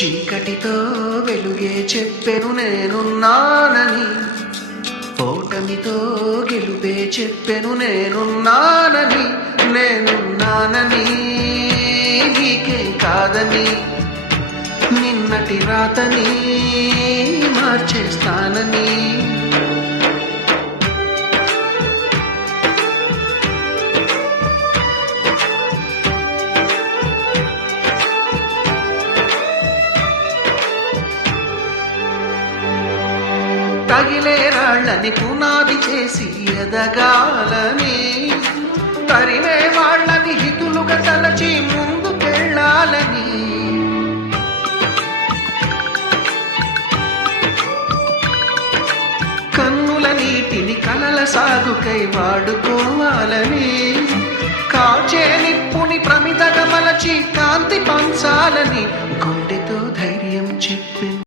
చీకటితో వెలుగే చెప్పెను నేనున్నానని, ఓటమితో గెలుపే చెప్పెను నేనున్నానని. నేనున్నానని నీకేం కాదని, నిన్నటి రాతని మార్చేస్తానని. తగిలే రాళ్ళని పునాది చేసి ఎదగాలని, తరిమే వాళ్ళని హితులుగా తలచి ముందుకెళ్ళాలని. కన్నుల నీటిని కలల సాగుకై వాడుకోవాలని, కాచే నిప్పుని ప్రమిదగా మలచి కాంతి పంచాలని గుండెతో ధైర్యం చెప్పి